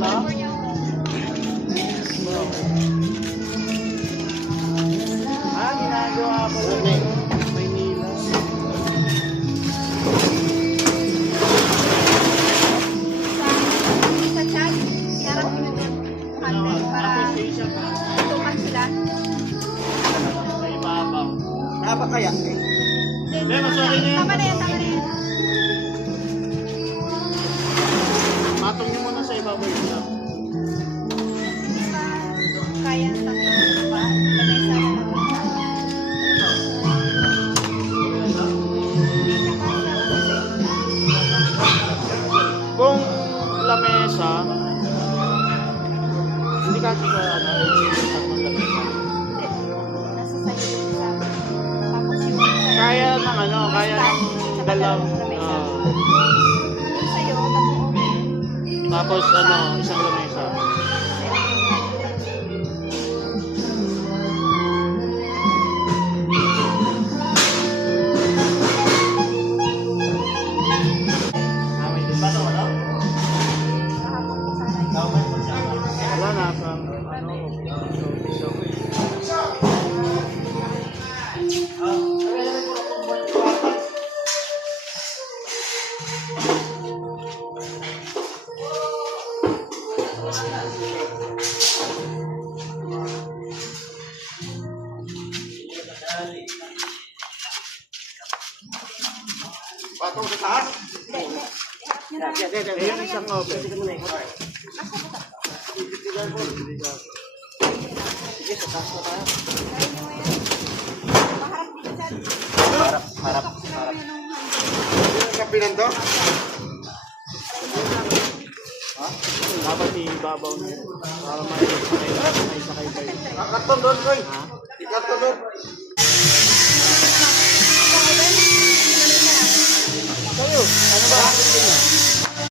na? Ginagawa ko lang Maynila. Sa chat, iharap nyo doon. Para tutukan sila. May ibabaw. Napa kaya? Hindi, mas okay na yan. Tama na yan, tama na yan. Matong nyo muna sa ibabaw yun lang. Kaya sa ba? Lagay sa Kung lamesa, hindi kasi ka ano, nasa sayo sa tapos yung kaya ng ano, kaya ng dalaw. yung sayo, tapos Tapos ano, isang lamesa. Wala na from ano, Patong sa taas? yung isang open. Sige, sa taas na tayo. Harap. Yung kapinan to? Ha? Dapat ibabaw niyo para may sakay kayo. Karton doon, Koy. Karton doon.